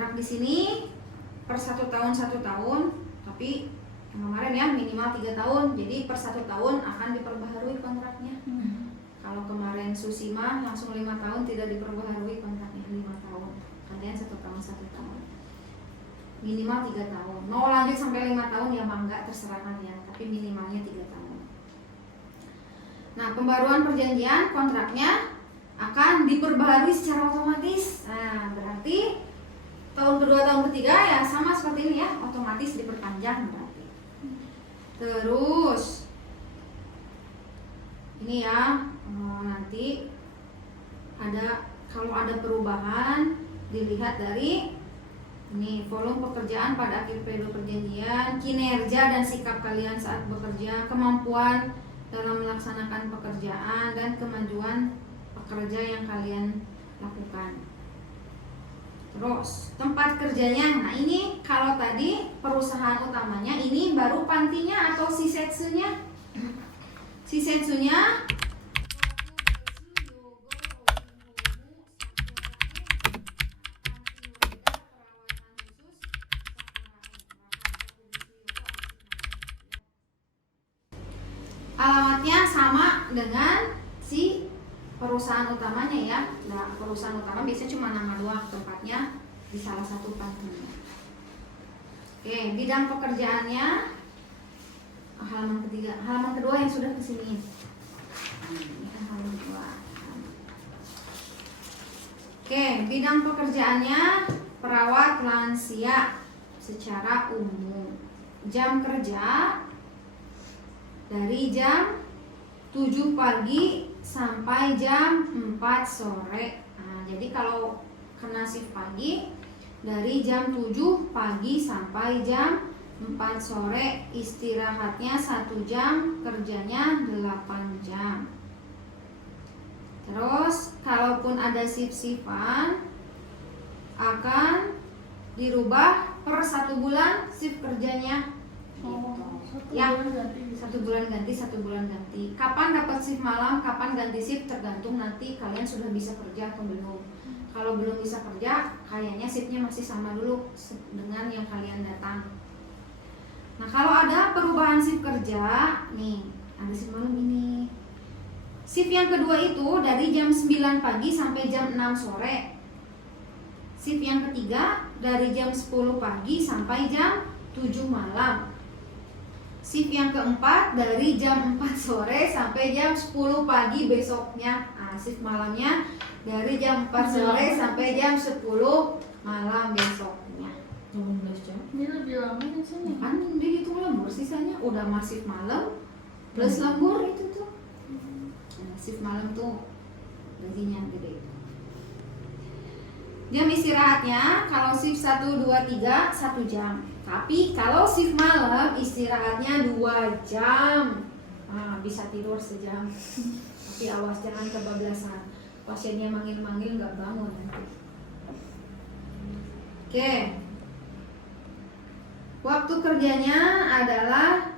kontrak di sini per 1 tahun 1 tahun, tapi yang kemarin ya minimal 3 tahun, jadi per 1 tahun akan diperbaharui kontraknya. Kalau kemarin Susima langsung 5 tahun tidak diperbaharui kontraknya 5 tahun, kalian 1 tahun 1 tahun, minimal 3 tahun. Mau lanjut sampai 5 tahun ya mangga, terserah kalian, tapi minimalnya 3 tahun. Nah, pembaruan perjanjian kontraknya akan diperbaharui secara otomatis. Nah, berarti tahun kedua, tahun ketiga ya sama seperti ini ya, otomatis diperpanjang berarti. Terus ini ya, nanti kalau ada perubahan dilihat dari ini volume pekerjaan pada akhir periode perjanjian, kinerja dan sikap kalian saat bekerja, kemampuan dalam melaksanakan pekerjaan, dan kemajuan pekerja yang kalian lakukan. Terus tempat kerjanya, nah ini kalau tadi perusahaan utamanya, ini baru pantinya atau shisetsunya. Shisetsunya alamatnya sama dengan si perusahaan utamanya ya. Nah, perusahaan utama biasanya cuma nama doang, tempatnya di salah satu pantinya. Oke, bidang pekerjaannya halaman ketiga, halaman kedua yang sudah kesini. Ini kan halaman kedua. Oke, bidang pekerjaannya perawat lansia secara umum. Jam kerja dari jam 7 pagi sampai jam 4 sore. Nah, jadi kalau kena shift pagi dari jam 7 pagi sampai jam 4 sore, istirahatnya 1 jam, kerjanya 8 jam. Terus kalaupun ada shift-shiftan akan dirubah per 1 bulan shift kerjanya. Ya, 1 bulan ganti, 1 bulan ganti. Kapan dapat shift malam, kapan ganti shift tergantung nanti kalian sudah bisa kerja atau belum. Kalau belum bisa kerja, kayaknya shiftnya masih sama dulu dengan yang kalian datang. Nah, kalau ada perubahan shift kerja, nih ada shift malam ini. Shift yang kedua itu dari jam 9 pagi sampai jam 6 sore. Shift yang ketiga dari jam 10 pagi sampai jam 7 malam. Shift yang keempat dari jam 4 sore sampai jam 10 pagi besoknya. Nah, shift malamnya dari jam 4 sore sampai jam 10 malam besoknya. 18 jam. Ini lebih lama kan sih? Kan dihitung lembur, sisanya udah masif malam plus lembur itu tuh. Nah, shift malam tuh gajinya gede. Jam istirahatnya kalau shift 1, 2, 3 1 jam. Tapi kalau shift malam istirahatnya 2 jam. Nah, bisa tidur sejam. Tapi awas jangan kebablasan. Pasiennya manggil-manggil nggak bangun nanti. Oke. Waktu kerjanya adalah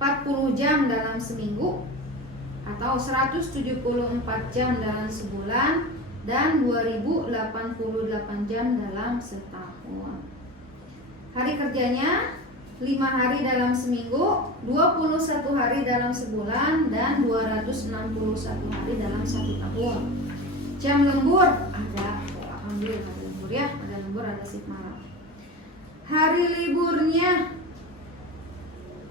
40 jam dalam seminggu atau 174 jam dalam sebulan dan 2088 jam dalam setahun. Hari kerjanya 5 hari dalam seminggu, 21 hari dalam sebulan, dan 261 hari dalam 1 tahun. Jam lembur ada, alhamdulillah ada lembur ya, ada lembur, ada shift malam. Hari liburnya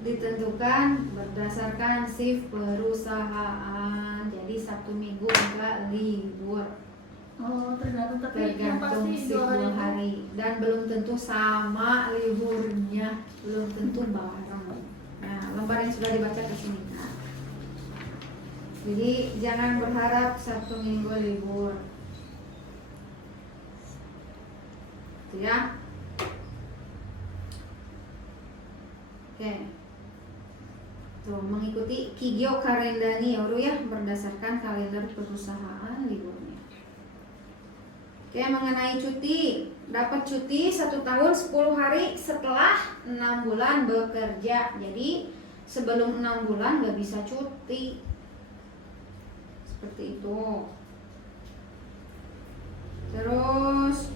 ditentukan berdasarkan shift perusahaan. Jadi Sabtu Minggu enggak libur. Oh, tergantung, tapi yang Tergantung pasti shift 2 hari dan belum tentu sama liburnya, belum tentu bareng. Nah, lembar yang sudah dibaca ke sini. Nah, jadi jangan berharap Sabtu Minggu libur. Itu ya. Oke. Tuh, mengikuti Kigyo Karendani Yoru ya, berdasarkan kalender perusahaan liburnya. Oke, mengenai cuti, dapat cuti 1 tahun 10 hari setelah 6 bulan bekerja. Jadi sebelum 6 bulan gak bisa cuti. Seperti itu. Terus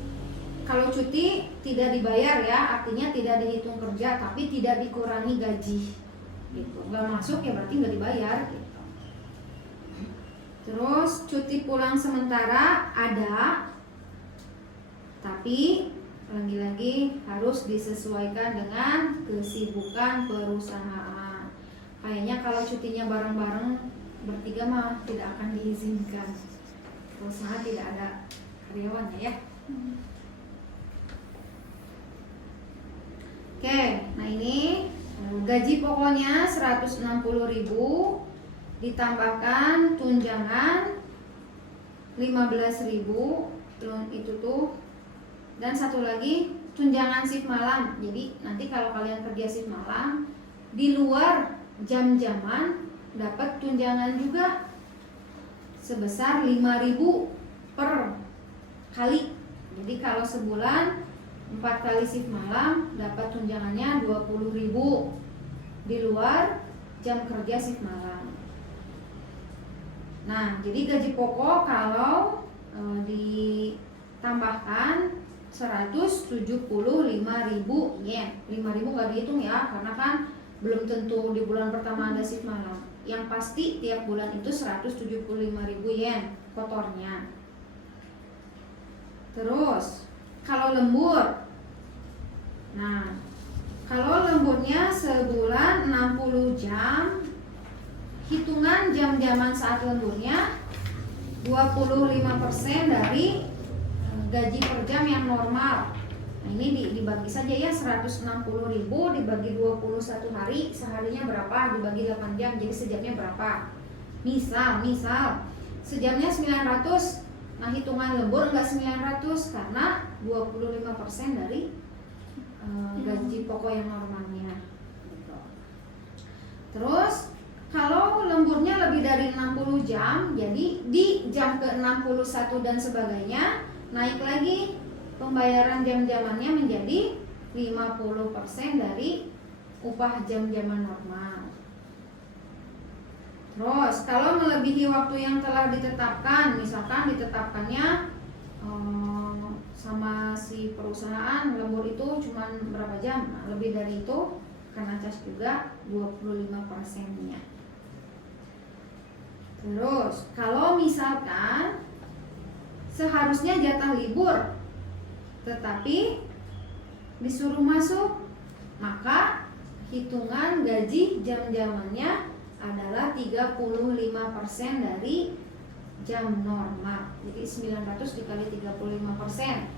kalau cuti tidak dibayar ya, artinya tidak dihitung kerja tapi tidak dikurangi gaji gitu. Nggak masuk ya berarti nggak dibayar gitu. Terus cuti pulang sementara ada, tapi lagi-lagi harus disesuaikan dengan kesibukan perusahaan. Kayaknya kalau cutinya bareng-bareng bertiga mah tidak akan diizinkan. Perusahaan tidak ada karyawan ya. Oke, nah ini gaji pokoknya 160.000 ditambahkan tunjangan 15.000 itu tuh, dan satu lagi tunjangan shift malam. Jadi nanti kalau kalian kerja shift malam di luar jam-jaman dapat tunjangan juga sebesar 5.000 per kali. Jadi kalau sebulan 4 kali shift malam dapat tunjangannya 20.000 di luar jam kerja shift malam. Nah, jadi gaji pokok kalau ditambahkan 175.000 yen. 5.000 nggak dihitung ya, karena kan belum tentu di bulan pertama ada shift malam. Yang pasti tiap bulan itu 175.000 yen kotornya. Terus kalau lembur, nah kalau lemburnya sebulan 60 jam, hitungan jam-jaman saat lemburnya 25% dari gaji per jam yang normal. Nah ini dibagi saja ya, 160.000 dibagi 21 hari, seharinya berapa, dibagi 8 jam, jadi sejamnya berapa. Misal sejamnya 900, nah hitungan lembur enggak 900 karena 25% dari gaji pokok yang normalnya gitu. Terus kalau lemburnya lebih dari 60 jam, jadi di jam ke-61 dan sebagainya naik lagi pembayaran jam-jamannya menjadi 50% dari upah jam-jaman normal. Terus kalau melebihi waktu yang telah ditetapkan, misalkan ditetapkannya sama si perusahaan lembur itu cuma berapa jam, nah, lebih dari itu kena cas juga 25%-nya. Terus kalau misalkan seharusnya jatah libur tetapi disuruh masuk, maka hitungan gaji jam-jamannya adalah 35% dari jam normal. Jadi 900 dikali 35%.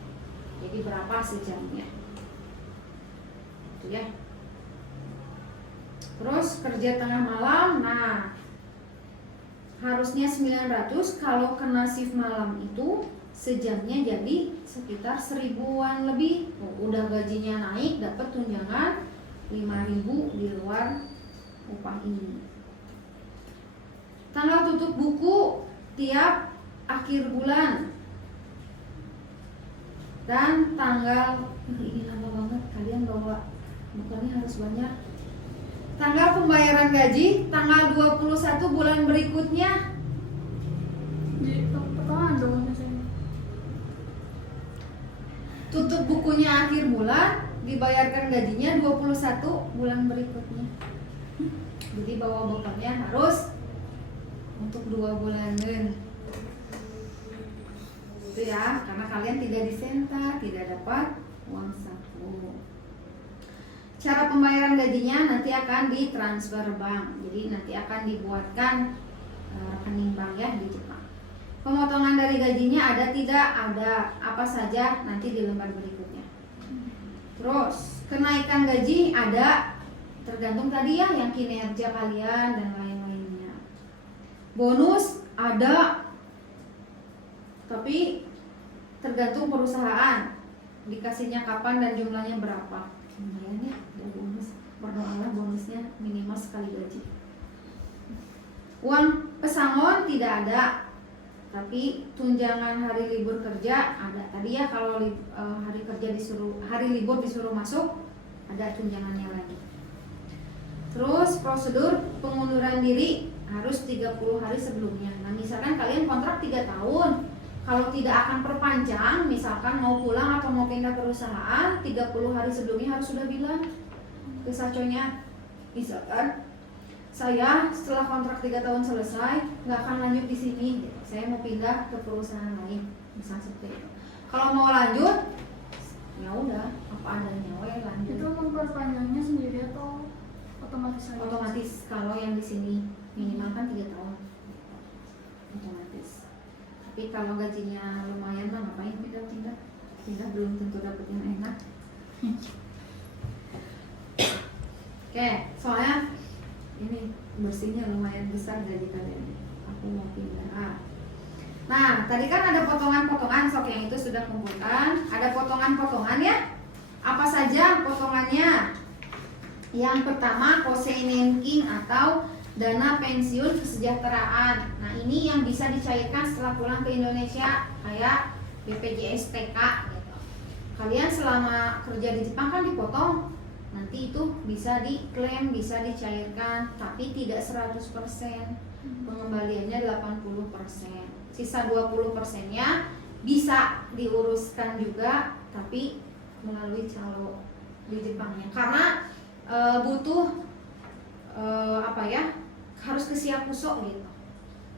Jadi berapa sejamnya? Itu ya. Terus kerja tengah malam, nah harusnya 900, kalau kena shift malam itu sejamnya jadi sekitar 1.000-an lebih. Udah gajinya naik, dapat tunjangan 5.000 di luar upah ini. Tanggal tutup buku tiap akhir bulan dan tanggal ini lama banget, kalian bawa bukannya harus banyak. Tanggal pembayaran gaji tanggal 21 bulan berikutnya. Di pertengahan dong biasanya. Tutup bukunya akhir bulan, dibayarkan gajinya 21 bulan berikutnya. Jadi bawa bekalnya harus untuk 2 bulanan. Itu ya, karena kalian tidak disenta, tidak dapat uang saku. Cara pembayaran gajinya nanti akan ditransfer bank. Jadi nanti akan dibuatkan rekening bank ya di Jepang. Pemotongan dari gajinya ada tidak? Ada. Apa saja nanti di lembar berikutnya. Terus kenaikan gaji ada, tergantung tadi ya yang kinerja kalian dan lain-lainnya. Bonus ada, tapi tergantung perusahaan dikasihnya kapan dan jumlahnya berapa. Lumayan ya, ada bonus. Berdoalah bonusnya minimal sekali gaji. Uang pesangon tidak ada, tapi tunjangan hari libur kerja ada. Tadi ya kalau hari libur disuruh masuk, ada tunjangannya lagi. Terus prosedur pengunduran diri harus 30 hari sebelumnya. Nah misalkan kalian kontrak 3 tahun, Kalau tidak akan perpanjang, misalkan mau pulang atau mau pindah perusahaan, 30 hari sebelumnya harus sudah bilang ke saconya, misalkan saya setelah kontrak 3 tahun selesai nggak akan lanjut di sini, gitu. Saya mau pindah ke perusahaan lain, misal seperti itu. Kalau mau lanjut, ya udah apa adanya, lanjut. Itu memperpanjangnya sendiri atau otomatis aja? Otomatis kalau yang di sini minimal kan 3 tahun, otomatis. Tapi kalau gajinya lumayan mah ngapain pindah belum tentu dapet yang enak. Oke, soalnya ini bersihnya lumayan besar gaji kalian. Aku mau pindah. Nah, tadi kan ada potongan-potongan, sok yang itu sudah kumpulkan. Ada potongan-potongan ya. Apa saja potongannya? Yang pertama Koseinenkin atau dana pensiun kesejahteraan. Nah, ini yang bisa dicairkan setelah pulang ke Indonesia, kayak BPJS TK gitu. Kalian selama kerja di Jepang kan dipotong. Nanti itu bisa diklaim, bisa dicairkan, tapi tidak 100%. Pengembaliannya 80%. Sisa 20%-nya bisa diuruskan juga, tapi melalui calo di Jepangnya. Karena butuh harus ke Siakuso gitu,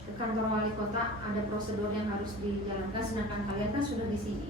ke kantor wali kota, ada prosedur yang harus dijalankan, sedangkan kalian kan sudah di sini.